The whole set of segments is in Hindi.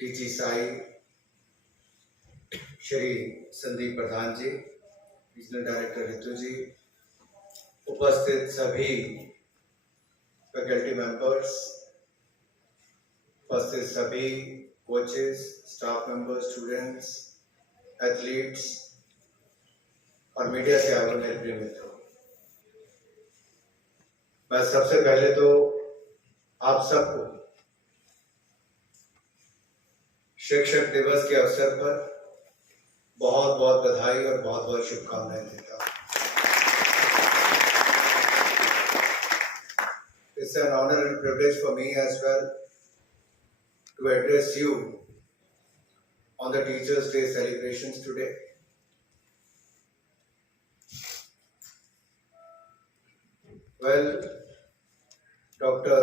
टीजी साई, श्री संदीप प्रधान जी, रीजनल डायरेक्टर रितु जी, उपस्थित सभी फैकल्टी मेंबर्स, उपस्थित सभी coaches, staff members, students, athletes और मीडिया से आए हुए मेरे प्रिय मित्रों, मैं सबसे पहले तो आप सबको शिक्षक दिवस के अवसर पर बहुत बहुत बधाई और बहुत बहुत शुभकामनाएं देता हूं। It's an honor and privilege for me as well to address you on the Teachers' Day celebrations today. Well, Dr.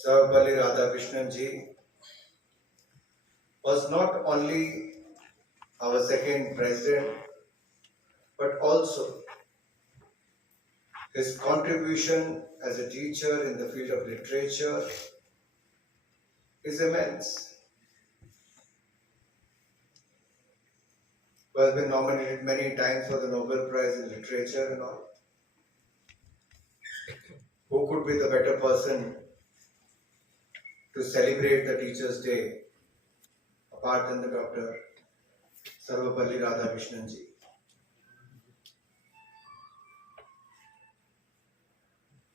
Sarvapalli Radhakrishnan ji was not only our second president, but also his contribution as a teacher in the field of literature is immense. He has been nominated many times for the Nobel Prize in Literature and all. Who could be the better person to celebrate the Teachers' Day apart than the Dr. Sarvapalli Radhakrishnan ji?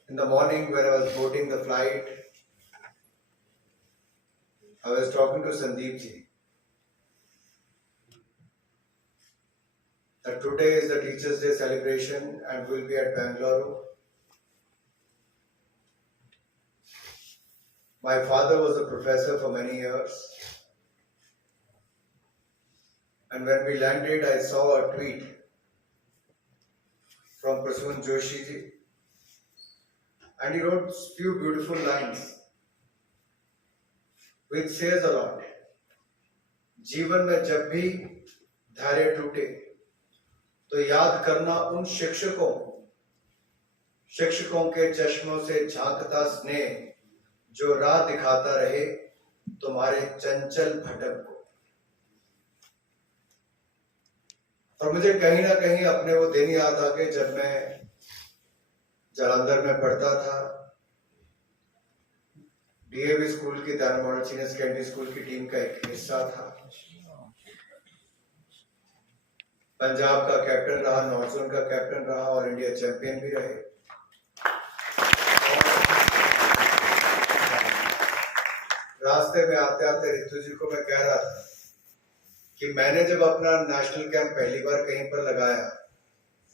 In the morning when I was boarding the flight, I was talking to Sandeep ji that today is the Teachers' Day celebration and we'll be at Bangalore. My father was a professor for many years, and when we landed, I saw a tweet from Prasoon Joshi ji, and he wrote few beautiful lines which says a lot. जीवन में जब भी धैर्य टूटे तो याद करना उन शिक्षकों के चश्मों से झांकता स्नेह जो राह दिखाता रहे तुम्हारे चंचल भटक को। और मुझे कहीं ना कहीं अपने वो दिन याद आ गए जब मैं जालंधर में पढ़ता था, डीएवी स्कूल की दान मॉडल सीनियर सेकेंडरी स्कूल की टीम का एक हिस्सा था, पंजाब का कैप्टन रहा, नॉर्थ जोन का कैप्टन रहा और इंडिया चैंपियन भी रहे। रास्ते में आते आते रितु जी को मैं कह रहा था कि मैंने जब अपना नेशनल कैंप पहली बार कहीं पर लगाया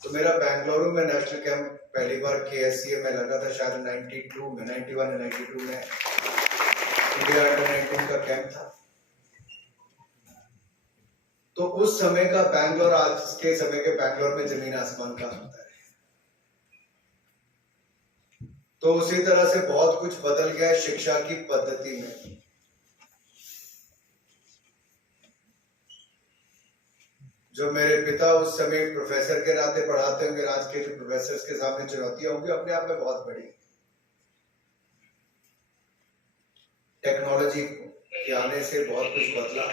तो मेरा बेंगलुरु में नेशनल कैंप पहली बार KSCA में लगा था, शायद 92 में, 91 या 92 में इंडिया अंडर 19 का कैंप था। तो उस समय का बैंगलोर आज के समय के बैंगलोर में जमीन आसमान का अंतर है। तो उसी तरह से बहुत कुछ बदल गया शिक्षा की पद्धति में। जो मेरे पिता उस समय प्रोफेसर के नाते पढ़ाते होंगे, आज के जो प्रोफेसर के सामने चुनौतियां होंगी अपने आप में बहुत बड़ी। टेक्नोलॉजी के आने से बहुत कुछ बदला।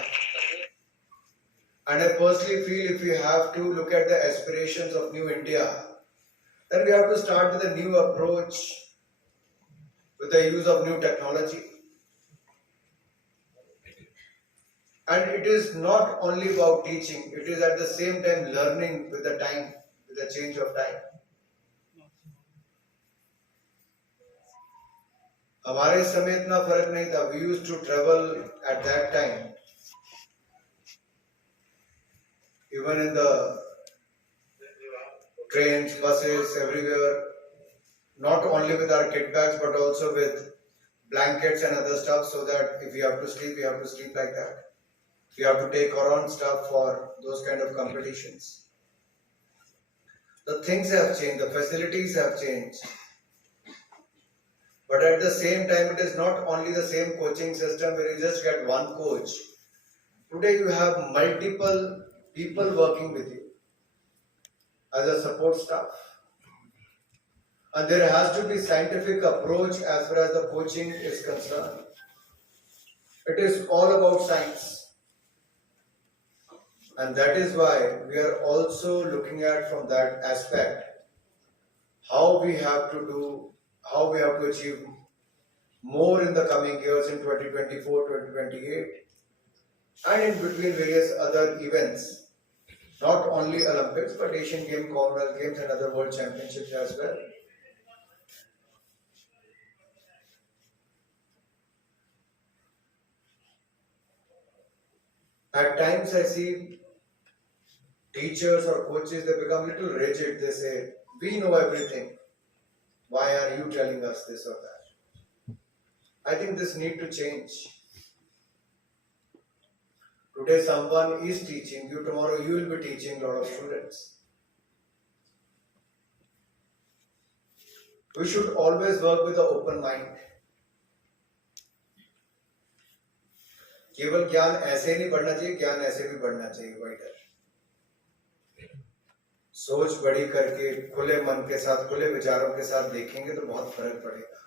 And I personally feel if we have to look at the aspirations of New India, then we have to start with a new approach, with the use of new technology. And it is not only about teaching, it is at the same time learning with the time, with the change of time. हमारे समय इतना फर्क नहीं था. We used to travel at that time, even in the trains, buses, everywhere, not only with our kit bags but also with blankets and other stuff, so that if we have to sleep, we have to sleep like that. We have to take our own stuff for those kind of competitions. The things have changed, the facilities have changed. But at the same time, it is not only the same coaching system where you just get one coach. Today you have multiple people working with you as a support staff. And there has to be scientific approach as far as the coaching is concerned. It is all about science. And that is why we are also looking at from that aspect how we have to achieve more in the coming years in 2024, 2028, and in between various other events, not only Olympics, but Asian Games, Commonwealth Games, and other World Championships as well. At times I see teachers or coaches, they become little rigid. They say, we know everything. Why are you telling us this or that? I think this need to change. Today someone is teaching you, tomorrow you will be teaching a lot of students. We should always work with an open mind. केवल ज्ञान ऐसे नहीं बढ़ना चाहिए, ज्ञान ऐसे भी बढ़ना चाहिए वाइडर. सोच बड़ी करके खुले मन के साथ, खुले विचारों के साथ देखेंगे तो बहुत फर्क पड़ेगा.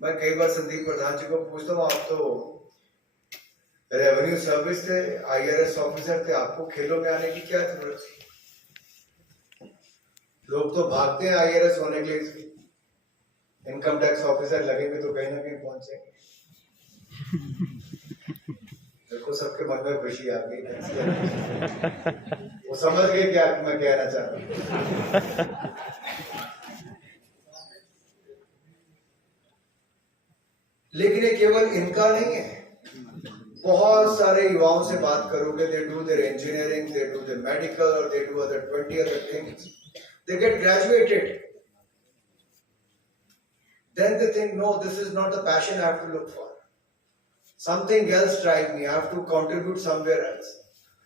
मैं कई बार संदीप प्रधान जी को पूछता हूँ, आप तो रेवेन्यू सर्विस थे, IRS ऑफिसर थे, आपको खेलों में आने की क्या जरूरत थी? लोग तो भागते हैं IRS होने के लिए. इनकम टैक्स ऑफिसर लगेंगे तो कहीं ना कहीं पहुंचेंगे. देखो सबके मन में खुशी आ गई, वो समझ गए क्या मैं कहना चाहता हूँ. लेकिन ये केवल इनका नहीं है. बहुत सारे युवाओं से बात करोगे, they do their engineering, they do their medical, or they do other 20 other things. They get graduated. Then they think, no, this is not the passion I have to look for. Something else drive me. I have to contribute somewhere else.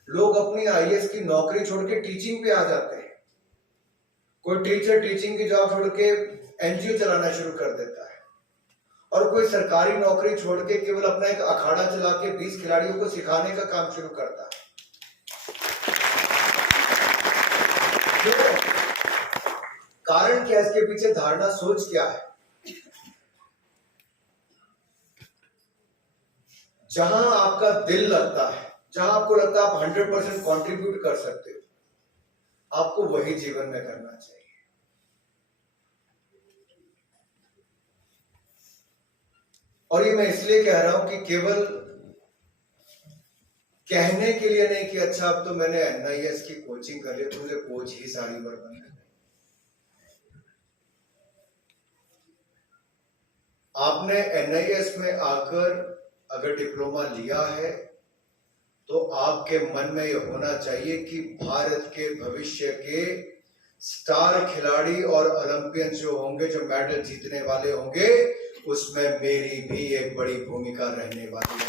लोग अपनी IAS की नौकरी छोड़ के टीचिंग पे आ जाते हैं. कोई टीचर टीचिंग की जॉब छोड़ के NGO चलाना शुरू कर देता है, और कोई सरकारी नौकरी छोड़ के केवल अपना एक अखाड़ा चला के 20 खिलाड़ियों को सिखाने का काम शुरू करता है. कारण क्या है इसके पीछे? धारणा, सोच क्या है? जहां आपका दिल लगता है, जहां आपको लगता है आप 100% कंट्रीब्यूट कर सकते हो, आपको वही जीवन में करना चाहिए. और ये मैं इसलिए कह रहा हूं कि केवल कहने के लिए नहीं कि अच्छा अब तो मैंने NIS की कोचिंग कर ली तो मुझे कोच ही सारी उम्र बनना है. आपने NIS में आकर अगर डिप्लोमा लिया है तो आपके मन में ये होना चाहिए कि भारत के भविष्य के स्टार खिलाड़ी और ओलंपियन जो होंगे, जो मेडल जीतने वाले होंगे, उसमें मेरी भी एक बड़ी भूमिका रहने वाली है.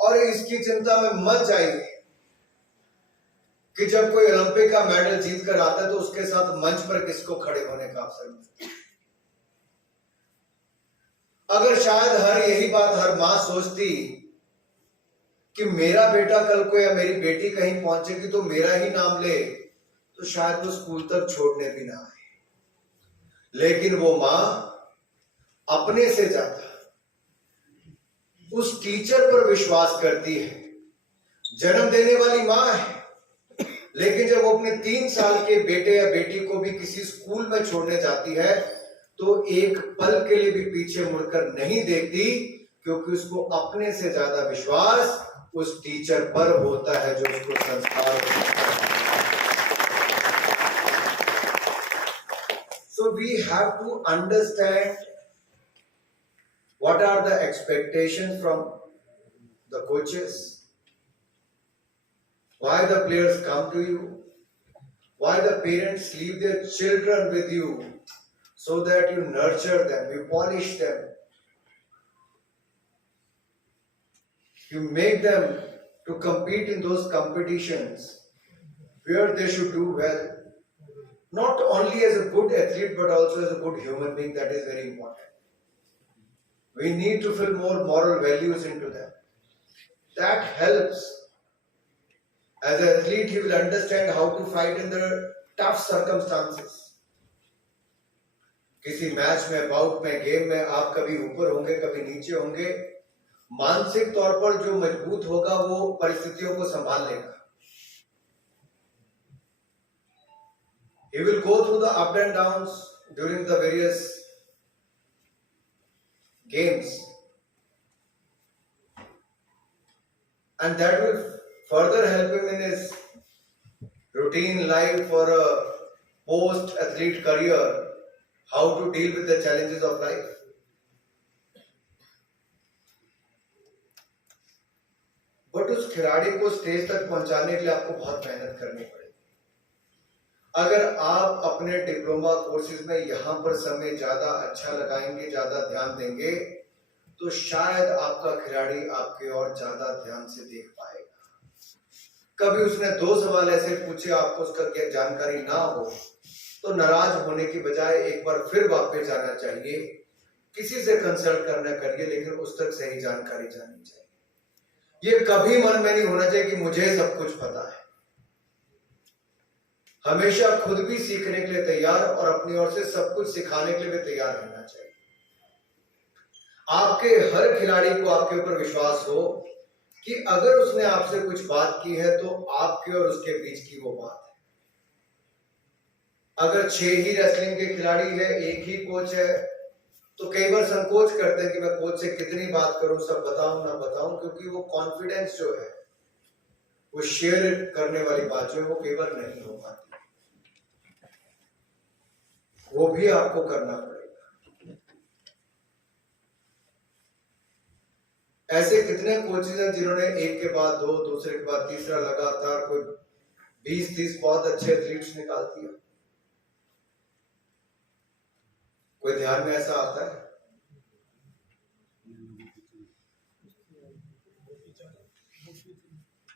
और इसकी चिंता में मत जाइए कि जब कोई ओलंपिक का मेडल जीत कर आता है तो उसके साथ मंच पर किसको खड़े होने का अवसर मिलता है. अगर शायद यही बात हर मां सोचती कि मेरा बेटा कल को या मेरी बेटी कहीं पहुंचेगी तो मेरा ही नाम ले, तो शायद वो स्कूल तक छोड़ने भी ना आए. लेकिन वो मां अपने से ज्यादा उस टीचर पर विश्वास करती है. जन्म देने वाली मां है, लेकिन जब वो अपने 3 साल के बेटे या बेटी को भी किसी स्कूल में छोड़ने जाती है तो एक पल के लिए भी पीछे मुड़कर नहीं देखती, क्योंकि उसको अपने से ज्यादा विश्वास उस टीचर पर होता है जो उसको संस्कार देता है. So we have to understand what are the expectations from the coaches. Why the players come to you? Why the parents leave their children with you so that you nurture them, you polish them, you make them to compete in those competitions where they should do well, not only as a good athlete but also as a good human being. That is very important. We need to fill more moral values into them. That helps. As an athlete, he will understand how to fight in the tough circumstances. किसी मैच में, बाउट में, गेम में आप कभी ऊपर होंगे, कभी नीचे होंगे। मानसिक तौर पर जो मजबूत होगा वो परिस्थितियों को संभाल लेगा। He will go through the up and downs during the various games, and that will further help him in his routine life or a post-athlete career, how to deal with the challenges of life. But उस खिलाड़ी को स्टेज तक पहुंचाने के लिए आपको बहुत मेहनत करनी पड़ेगी। अगर आप अपने डिप्लोमा कोर्सेज में यहां पर समय ज्यादा अच्छा लगाएंगे, ज्यादा ध्यान देंगे, तो शायद आपका खिलाड़ी आपके और ज्यादा ध्यान से देख पाएगा। कभी उसने 2 सवाल ऐसे पूछे, आपको उसका क्या जानकारी ना हो, तो नाराज होने की बजाय एक बार फिर वापस जाना चाहिए, किसी से कंसल्ट करना करिए, लेकिन उस तक सही जानकारी जानी चाहिए। ये कभी मन में नहीं होना चाहिए कि मुझे सब कुछ पता है। हमेशा खुद भी सीखने के लिए तैयार और अपनी ओर से सब कुछ सिखाने के लिए भी तैयार रहना चाहिए। आपके हर खिलाड़ी को आपके ऊपर विश्वास हो कि अगर उसने आपसे कुछ बात की है तो आपके और उसके बीच की वो बात है। अगर 6 ही रेसलिंग के खिलाड़ी है, एक ही कोच है, तो कई बार संकोच करते हैं कि मैं कोच से कितनी बात करूं, सब बताऊं ना बताऊं, क्योंकि वो कॉन्फिडेंस जो है, वो शेयर करने वाली बात जो है, वो कई बार नहीं हो पाती। वो भी आपको करना पड़ेगा। ऐसे कितने कोचेज हैं जिन्होंने एक के बाद 2, दूसरे के बाद तीसरा लगातार कोई 20-30 बहुत अच्छे एथलीट्स निकाल दिया। कोई ध्यान में ऐसा आता है?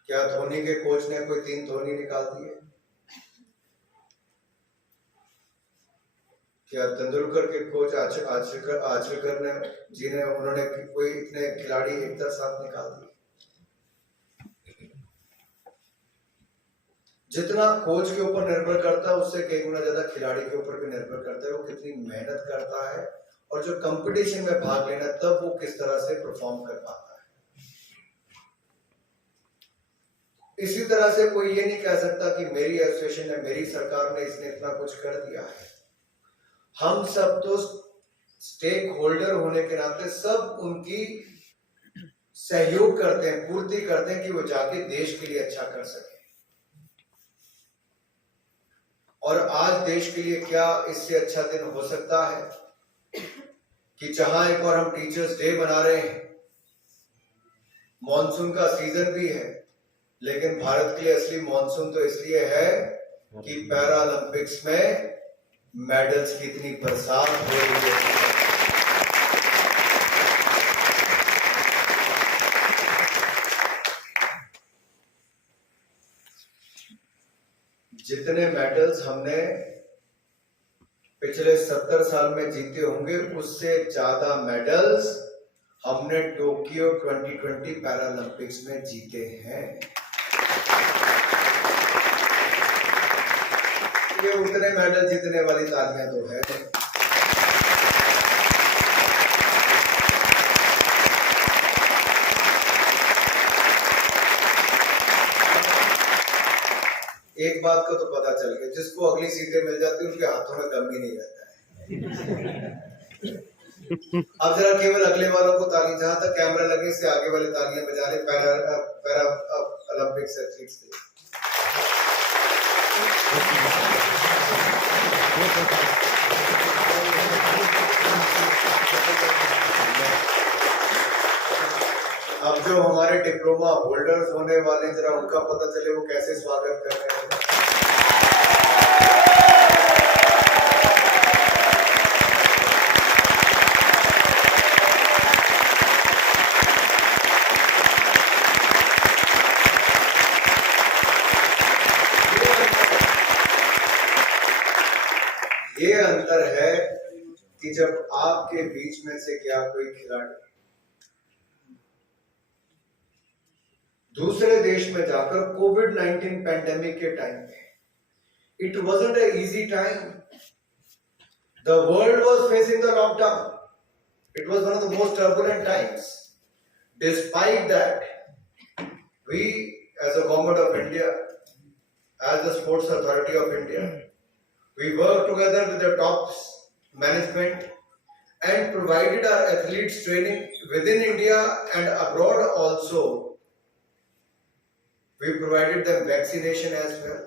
क्या धोनी के कोच ने कोई 3 धोनी निकाल दिए? क्या तेंदुलकर के कोच आचरेकर ने जिन्हें उन्होंने कोई इतने खिलाड़ी एक साथ निकाल दिए? जितना कोच के ऊपर निर्भर करता है, उससे कई गुना ज्यादा खिलाड़ी के ऊपर भी निर्भर करता है, वो कितनी मेहनत करता है और जो कंपटीशन में भाग लेना तब वो किस तरह से परफॉर्म कर पाता है। इसी तरह से कोई ये नहीं कह सकता कि मेरी एसोसिएशन है, मेरी सरकार ने इसने इतना कुछ कर दिया है। हम सब तो स्टेक होल्डर होने के नाते सब उनकी सहयोग करते हैं, पूर्ति करते हैं कि वो जाके देश के लिए अच्छा कर सके। और आज देश के लिए क्या इससे अच्छा दिन हो सकता है कि जहां एक और हम टीचर्स डे बना रहे हैं, मॉनसून का सीजन भी है, लेकिन भारत के लिए असली मॉनसून तो इसलिए है कि पैरालंपिक्स में मेडल्स की इतनी बरसात हो रही है। जितने मेडल्स हमने पिछले 70 साल में जीते होंगे, उससे ज्यादा मेडल्स हमने टोक्यो 2020 पैरालंपिक्स में जीते हैं। ये उतने मेडल जीतने वाली तालियां तो है। एक बात का तो पता चल गया, जिसको अगली सीटें मिल जाती है उसके हाथों में दम ही नहीं रहता है। अब जरा केवल अगले वालों को ताली, जहां तक कैमरा लगे इससे आगे वाले तालियां बजा रहे पैरा ओलंपिक्स एथलीट्स के। अब जो हमारे डिप्लोमा होल्डर्स होने वाले, जरा उनका पता चले वो कैसे स्वागत कर रहे हैं। ये अंतर है कि जब आपके बीच में से क्या कोई खिलाड़ी दूसरे देश में जाकर कोविड-19 पैंडेमिक के टाइम में, it wasn't a easy time. The world was facing the lockdown. It was one of the most turbulent times. Despite that, we as a government of India, as the Sports Authority of India, we worked together with the top management and provided our athletes training within India and abroad also. We provided them vaccination as well.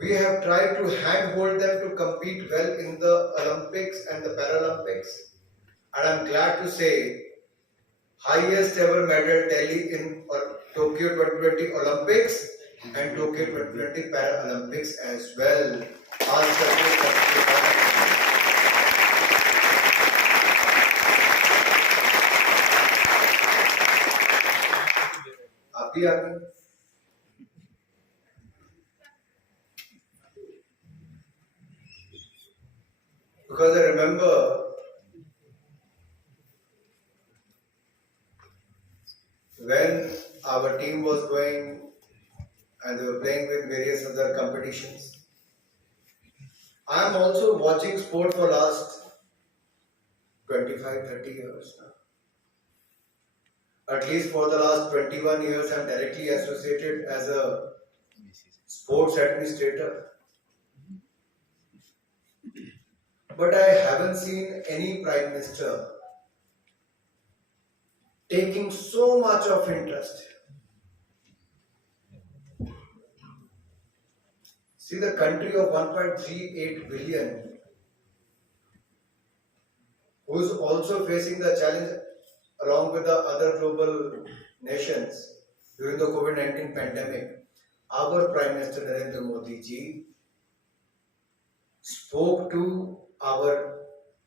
We have tried to handhold them to compete well in the Olympics and the Paralympics. And I'm glad to say, highest ever medal tally in Tokyo 2020 Olympics and Tokyo 2020 Paralympics as well. आप भी आगे because I remember when our team was going and they were playing with various other competitions. I am also watching sport for last 25-30 years now. At least for the last 21 years, I am directly associated as a sports administrator. But I haven't seen any Prime Minister taking so much of interest. See, the country of 1.38 billion, who is also facing the challenge along with the other global nations during the COVID-19 pandemic, our Prime Minister Narendra Modi ji spoke to our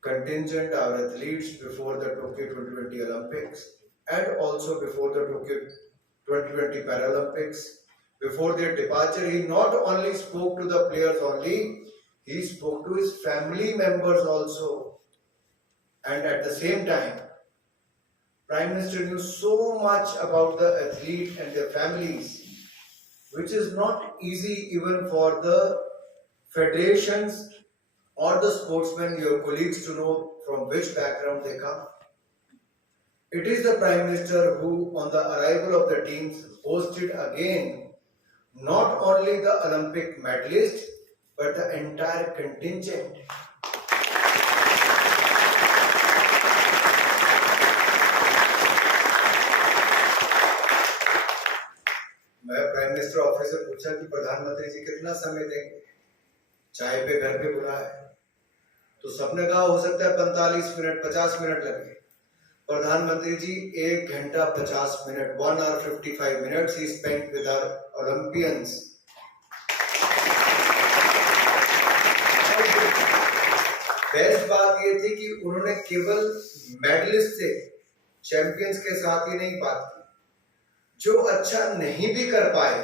contingent, our athletes before the Tokyo 2020 Olympics and also before the Tokyo 2020 Paralympics. Before their departure, he not only spoke to the players only, he spoke to his family members also. And at the same time, Prime Minister knew so much about the athlete and their families, which is not easy even for the federations or the sportsmen, your colleagues, to know from which background they come. It is the Prime Minister who, on the arrival of the teams, hosted again not only the Olympic medalist, but the entire contingent. मैं प्राइम मिनिस्टर ऑफिस से पूछा कि प्रधानमंत्री जी कितना समय देंगे, चाय पे घर पे बुलाए, तो सबने कहा हो सकता है 45 मिनट 50 मिनट लगे। प्रधानमंत्री जी 1 घंटा 50 minute 1 hour 55 minutes he spent with our Olympians. Best बात ये थी कि उन्होंने केवल मेडलिस्ट से, चैंपियंस के साथ ही नहीं बात की, जो अच्छा नहीं भी कर पाए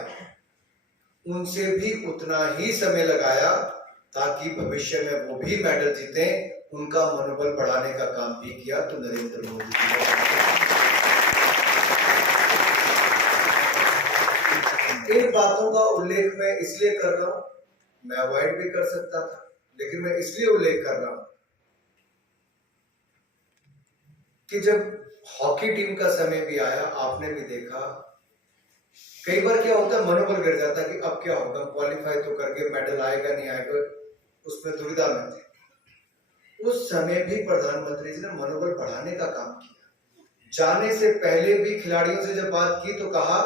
उनसे भी उतना ही समय लगाया ताकि भविष्य में वो भी मेडल जीते, उनका मनोबल बढ़ाने का काम भी किया। तो नरेंद्र मोदी जी इन बातों का उल्लेख मैं इसलिए कर रहा हूं, मैं अवॉइड भी कर सकता था, लेकिन मैं इसलिए उल्लेख कर रहा हूं कि जब हॉकी टीम का समय भी आया, आपने भी देखा, कई बार क्या होता है मनोबल गिर जाता है कि अब क्या होगा, क्वालिफाई तो करके मेडल आएगा नहीं आएगा, उसमें दुविधा में थे। उस समय भी प्रधानमंत्री जी ने मनोबल बढ़ाने का काम किया। जाने से पहले भी खिलाड़ियों से जब बात की तो कहा,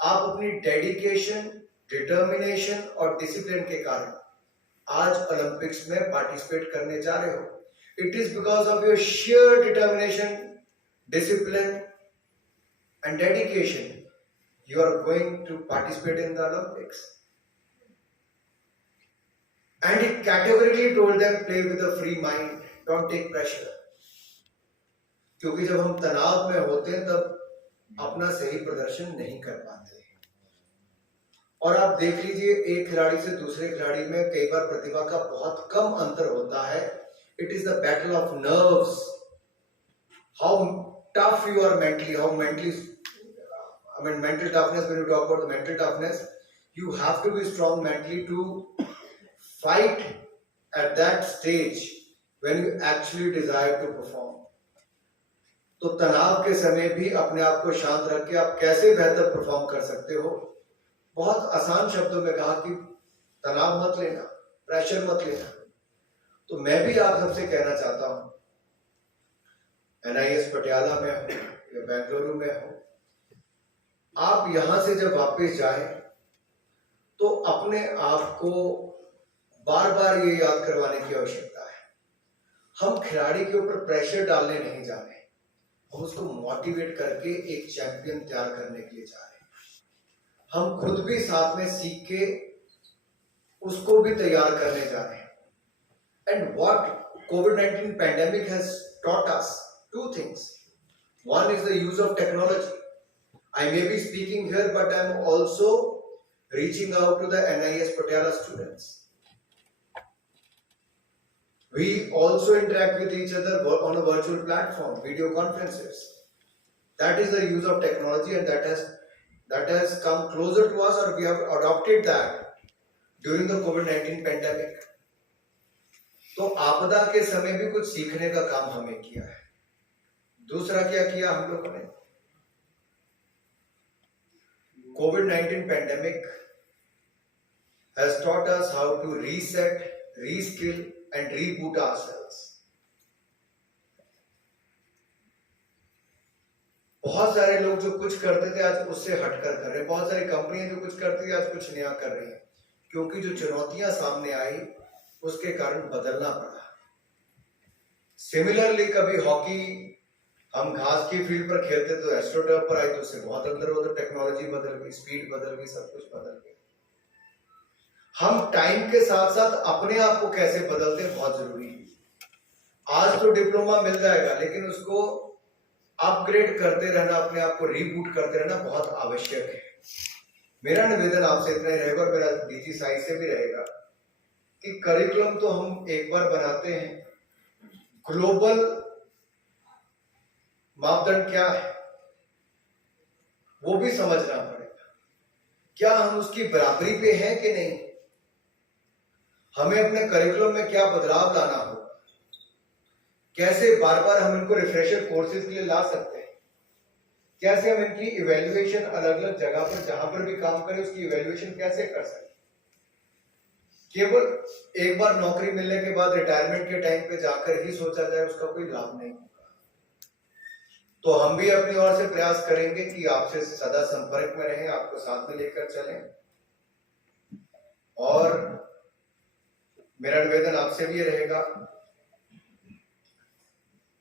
आप अपनी डेडिकेशन, डिटर्मिनेशन और डिसिप्लिन के कारण आज ओलंपिक्स में पार्टिसिपेट करने जा रहे हो। It is because of your share determination, discipline and dedication you are going to participate in the Olympics. And he categorically told them, play with a free mind, don't take pressure. क्योंकि जब हम तनाव में होते हैं तब अपना सही प्रदर्शन नहीं कर पाते। और आप देख लीजिए, एक खिलाड़ी से दूसरे खिलाड़ी में कई बार प्रतिभा का बहुत कम अंतर होता है। It is the battle of nerves. How tough you are mentally, how mentally, mental toughness, when you talk about the mental toughness, you have to be strong mentally to fight at that stage when you actually desire to perform. तो तनाव के समय भी अपने आप को शांत रख के आप कैसे बेहतर परफॉर्म कर सकते हो, बहुत आसान शब्दों में कहा कि तनाव मत लेना, प्रेशर मत लेना। तो मैं भी आप सबसे कहना चाहता हूं, NIS पटियाला में हो या बेंगलुरु में हो, आप यहां से जब वापस जाएं तो अपने आप को बार बार ये याद करवाने की आवश्यकता है, हम खिलाड़ी के ऊपर प्रेशर डालने नहीं जा रहे, हम उसको मोटिवेट करके एक चैंपियन तैयार करने के लिए जा रहे हैं। हम खुद भी साथ में सीख के उसको भी तैयार करने जा रहे हैं। And what COVID-19 pandemic has taught us two things. One is the use of technology. I may be speaking here, but I am also reaching out to the NIS Patiala students. We also interact with each other on a virtual platform, video conferences. That is the use of technology, and that has come closer to us, or we have adopted that during the COVID-19 pandemic. तो आपदा के समय भी कुछ सीखने का काम हमें किया है। दूसरा क्या किया हम लोगों ने? COVID-19 pandemic has taught us how to reset, reskill and reboot ourselves. बहुत सारे लोग जो कुछ करते थे आज उससे हटकर कर रहे हैं, बहुत सारी कंपनियां जो कुछ करती थी आज कुछ नया कर रही हैं, क्योंकि जो चुनौतियां सामने आई उसके कारण बदलना पड़ा। सिमिलरली कभी हॉकी हम घास की फील्ड पर खेलते तो एस्ट्रोटर्फ पर आई, तो उससे बहुत अंदर उधर टेक्नोलॉजी बदल गई, स्पीड बदल गई, सब कुछ बदल गया। हम टाइम के साथ साथ अपने आप को कैसे बदलते हैं बहुत जरूरी है। आज तो डिप्लोमा मिल जाएगा, लेकिन उसको अपग्रेड करते रहना, अपने आप को रीबूट करते रहना बहुत आवश्यक है। मेरा निवेदन आपसे इतना ही रहेगा और मेरा DG साई से भी रहेगा कि करिकुलम तो हम एक बार बनाते हैं, ग्लोबल मापदंड क्या है वो भी समझना पड़ेगा। क्या हम उसकी बराबरी पे हैं कि नहीं? हमें अपने करिकुलम में क्या बदलाव लाना होगा, कैसे बार बार हम इनको रिफ्रेशर कोर्सेज के लिए ला सकते हैं, कैसे हम इनकी इवैल्यूएशन अलग अलग जगह पर जहां पर भी काम करें उसकी इवैल्यूएशन कैसे कर सकते हैं। केवल एक बार नौकरी मिलने के बाद रिटायरमेंट के टाइम पे जाकर ही सोचा जाए उसका कोई लाभ नहीं होगा। तो हम भी अपनी ओर से प्रयास करेंगे कि आपसे सदा संपर्क में रहें, आपको साथ में लेकर चलें। और मेरा निवेदन आपसे भी रहेगा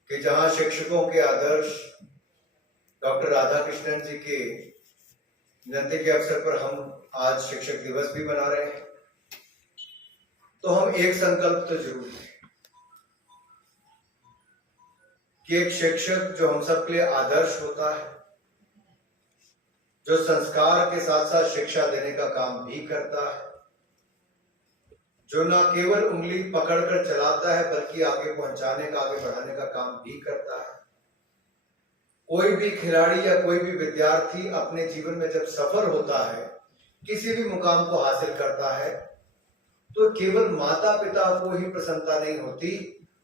कि जहां शिक्षकों के आदर्श डॉक्टर राधाकृष्णन जी के जयंती के अवसर पर हम आज शिक्षक दिवस भी मना रहे हैं, तो हम एक संकल्प तो जरूर लें कि एक शिक्षक जो हम सब के लिए आदर्श होता है, जो संस्कार के साथ साथ शिक्षा देने का काम भी करता है, जो न केवल उंगली पकड़कर चलाता है बल्कि आगे पहुंचाने का, आगे बढ़ाने का काम भी करता है। कोई भी खिलाड़ी या कोई भी विद्यार्थी अपने जीवन में जब सफल होता है, किसी भी मुकाम को हासिल करता है, तो केवल माता पिता को ही प्रसन्नता नहीं होती,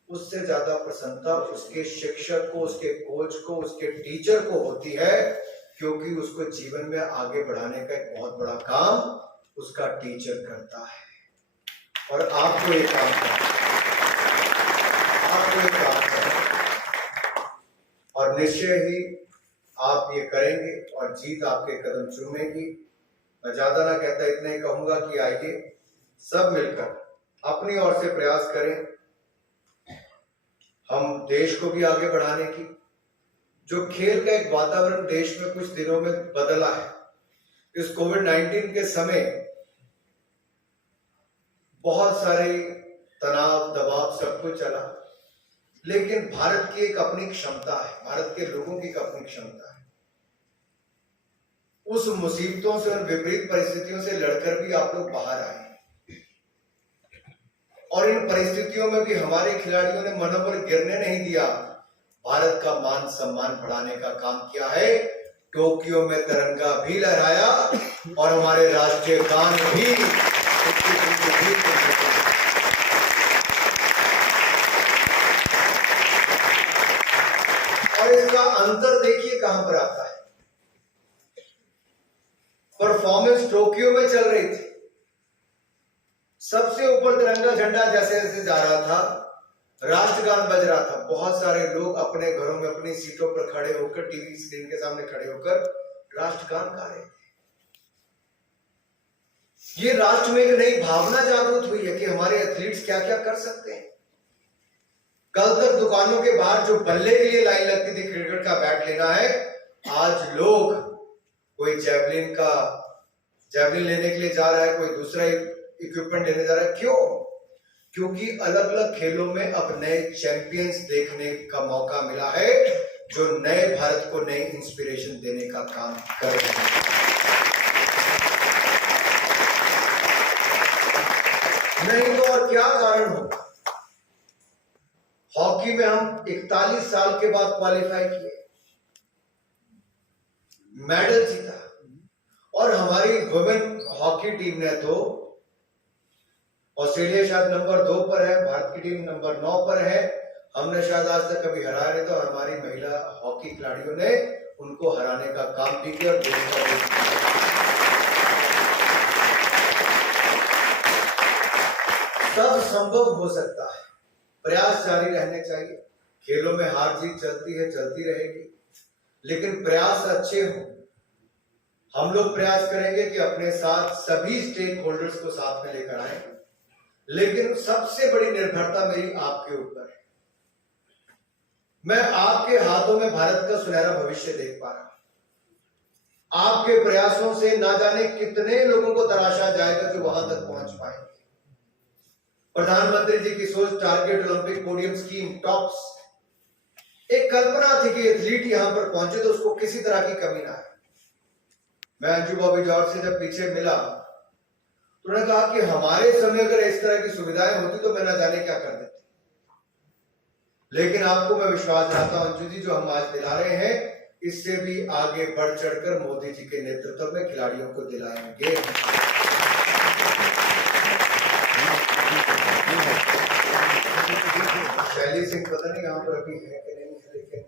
उससे ज्यादा प्रसन्नता उसके शिक्षक को, उसके कोच को, उसके टीचर को होती है, क्योंकि उसको जीवन में आगे बढ़ाने का एक बहुत बड़ा काम उसका टीचर करता है। और आपको ये काम करना और निश्चय ही आप ये करेंगे और जीत आपके कदम चूमेगी। मैं ज्यादा ना कहता, इतना ही कहूंगा कि आइए सब मिलकर अपनी ओर से प्रयास करें, हम देश को भी आगे बढ़ाने की। जो खेल का एक वातावरण देश में कुछ दिनों में बदला है, इस COVID-19 के समय बहुत सारे तनाव, दबाव सब कुछ चला, लेकिन भारत की एक अपनी क्षमता है, भारत के लोगों की एक अपनी क्षमता है। उस मुसीबतों से और विपरीत परिस्थितियों से लड़कर भी आप लोग बाहर आए, और इन परिस्थितियों में भी हमारे खिलाड़ियों ने मनोबल गिरने नहीं दिया, भारत का मान सम्मान बढ़ाने का काम किया है। टोक्यो में तिरंगा भी लहराया और हमारे राष्ट्रीय गान भी कहां पर आता है? परफॉर्मेंस टोक्यो में चल रही थी, सबसे ऊपर तिरंगा झंडा जैसे जैसे जा रहा था, राष्ट्रगान बज रहा था, बहुत सारे लोग अपने घरों में अपनी सीटों पर खड़े होकर, टीवी स्क्रीन के सामने खड़े होकर राष्ट्रगान गा रहे थे। ये राष्ट्र में एक नई भावना जागृत हुई है कि हमारे एथलीट्स क्या क्या कर सकते हैं। कल तक दुकानों के बाहर जो बल्ले के लिए लाइन लगती थी, क्रिकेट का बैट लेना है, आज लोग कोई जैवलिन लेने के लिए जा रहा है, कोई दूसरा इक्विपमेंट लेने जा रहा है। क्यों? क्योंकि अलग अलग खेलों में अब नए चैंपियंस देखने का मौका मिला है, जो नए भारत को नई इंस्पिरेशन देने का काम कर रहे हैं। नहीं तो और क्या कारण होगा? हॉकी में हम 41 साल के बाद क्वालिफाई किए, मेडल जीता, और हमारी वुमेन हॉकी टीम ने तो, ऑस्ट्रेलिया शायद नंबर 2 पर है, भारत की टीम नंबर 9 पर है, हमने शायद आज तक कभी हराया नहीं, तो हमारी महिला हॉकी खिलाड़ियों ने उनको हराने का काम भी किया और देश का सब संभव हो सकता है। प्रयास जारी रहने चाहिए। खेलों में हार जीत चलती है, चलती रहेगी, लेकिन प्रयास अच्छे हों। हम लोग प्रयास करेंगे कि अपने साथ सभी स्टेक होल्डर्स को साथ में लेकर आए, लेकिन सबसे बड़ी निर्भरता मेरी आपके ऊपर है। मैं आपके हाथों में भारत का सुनहरा भविष्य देख पा रहा हूं। आपके प्रयासों से ना जाने कितने लोगों को तराशा जाएगा जो वहां तक पहुंच पाएंगे। प्रधानमंत्री जी की सोच, target Olympic podium scheme, tops, एक कल्पना थी कि एथलीट यहां पर पहुंचे तो उसको किसी तरह की कमी ना आए। मैं अंजू बॉबी जॉर्ज से जब पीछे मिला तो उन्होंने कहा कि हमारे समय अगर इस तरह की सुविधाएं होती तो मैं ना जाने क्या कर देती। लेकिन आपको मैं विश्वास दिलाता हूं अंजू जी, जो हम आज दिला रहे हैं, इससे भी आगे बढ़ चढ़कर मोदी जी के नेतृत्व में खिलाड़ियों को दिलाएंगे। शैली सिंह पता नहीं यहाँ पर अभी है कि नहीं है, लेकिन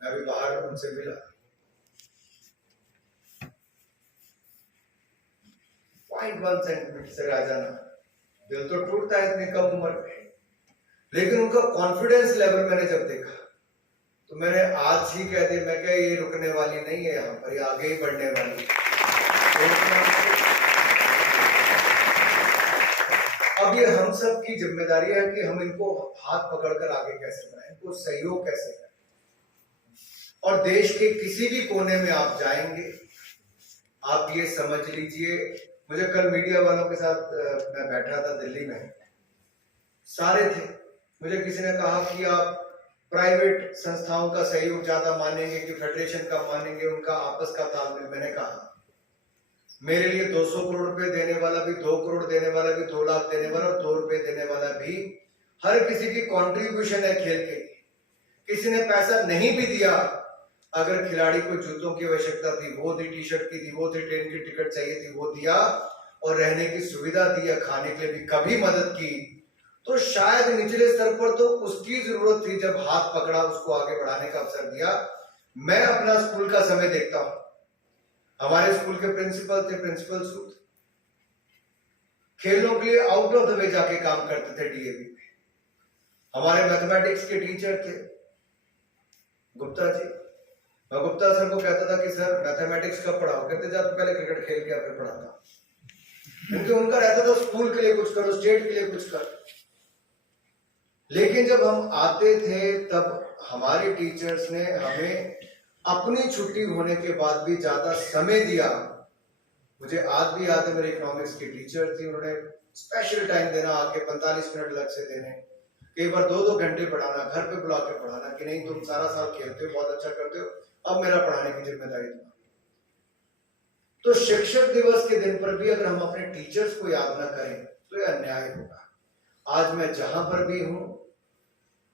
मैं अभी बाहर उनसे मिला। 0.1 सेंटीमीटर से रह जाना, दिल तो टूटता है इतनी कम उम्र में, लेकिन उनका कॉन्फिडेंस लेवल मैंने जब देखा तो मैंने आज ही कह दिया, मैं क्या ये रुकने वाली नहीं है, यहाँ पर ये आगे ही बढ़ने वाली है। अब ये हम सब की जिम्मेदारी है कि हम इनको हाथ पकड़कर आगे कैसे बढ़ाएं, इनको सहयोग कैसे करें। और देश के किसी भी कोने में आप जाएंगे, आप ये समझ लीजिए, मुझे कल मीडिया वालों के साथ मैं बैठा था दिल्ली में, सारे थे, मुझे किसी ने कहा कि आप प्राइवेट संस्थाओं का सहयोग ज्यादा मानेंगे कि फेडरेशन का मानेंगे, उनका आपस का तालमेल। मैंने कहा मेरे लिए 200 करोड़ रुपए देने वाला भी, 2 करोड़ देने वाला भी, 2 लाख देने वाला और 2 रुपए देने वाला भी, हर किसी की कंट्रीब्यूशन है खेल के। किसी ने पैसा नहीं भी दिया, अगर खिलाड़ी को जूतों की आवश्यकता थी वो दी, टी शर्ट की थी वो दी, ट्रेन की टिकट चाहिए थी वो दिया, और रहने की सुविधा दी या खाने के लिए भी कभी मदद की, तो शायद निचले स्तर पर तो उसकी जरूरत थी जब हाथ पकड़ा, उसको आगे बढ़ाने का अवसर दिया। मैं अपना स्कूल का समय देखता हूं, हमारे स्कूल के प्रिंसिपल थे, प्रिंसिपल सूद खेलों के लिए आउट ऑफ द वे जाके काम करते थे डीएवी में। हमारे मैथमेटिक्स के टीचर थे गुप्ता जी, मैं गुप्ता सर को कहता था कि सर मैथमेटिक्स कब पढ़ाओ, कहते जा तो पहले क्रिकेट खेल के फिर पढ़ाता, क्योंकि उनका रहता था स्कूल के लिए कुछ करो, स्टेट के लिए कुछ कर। लेकिन जब हम आते थे तब हमारे टीचर्स ने हमें अपनी छुट्टी होने के बाद भी ज्यादा समय दिया। मुझे आज भी याद है, मेरे इकोनॉमिक्स की टीचर थी, उन्होंने स्पेशल टाइम देना, आके 45 मिनट अलग से देने, कई बार 2-2 घंटे पढ़ाना, घर पे बुला के पढ़ाना कि नहीं तुम सारा साल खेलते हो, बहुत अच्छा करते हो, अब मेरा पढ़ाने की जिम्मेदारी तुम्हारी। तो शिक्षक दिवस के दिन पर भी अगर हम अपने टीचर्स को याद ना करें तो यह अन्याय होगा। आज मैं जहां पर भी हूं,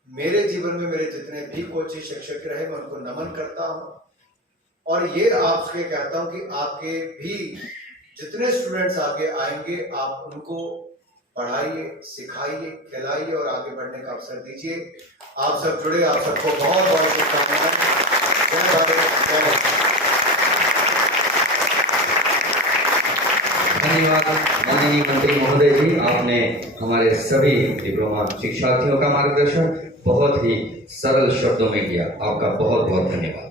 मेरे जीवन में मेरे जितने भी कोचिंग शिक्षक रहे, मैं उनको नमन करता हूं, और ये आपसे कहता हूं कि आपके भी जितने स्टूडेंट्स आगे आएंगे, आप उनको पढ़ाइए, सिखाइए, खिलाइए और आगे बढ़ने का अवसर दीजिए। आप सब जुड़े, आप सबको बहुत बहुत शुभकामनाएं। धन्यवाद माननीय मंत्री महोदय जी, आपने हमारे सभी डिप्लोमा शिक्षार्थियों का मार्गदर्शन बहुत ही सरल शब्दों में किया। आपका बहुत बहुत धन्यवाद।